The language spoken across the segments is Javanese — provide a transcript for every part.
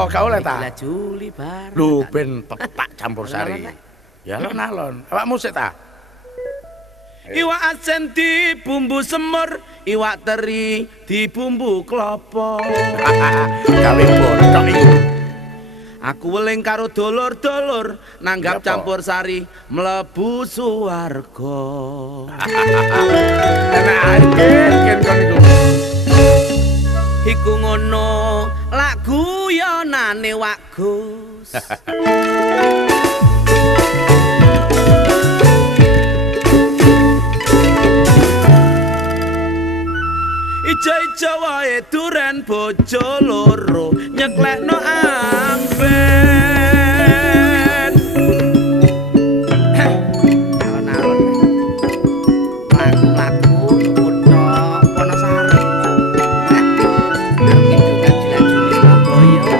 apa? Gak oleh ta? Gila Juli bar. Lho ben tak campur sari. Ya alon-alon. Awakmu sik ta? Iwak asin di bumbu semur, iwak teri di bumbu klopo. Gawe botok iki. Aku weling karo dulur-dulur nanggap campur sari mlebu suwarga. Enak ae kon iku. Iku ngono lak guyonane Wak Gus. Ijo-ijo wae duren bojo loro nyeklekno amben. Alon-alon. Lagu kutha Wonosari. Aku itu kan Juli Surabaya.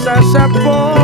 Sasapon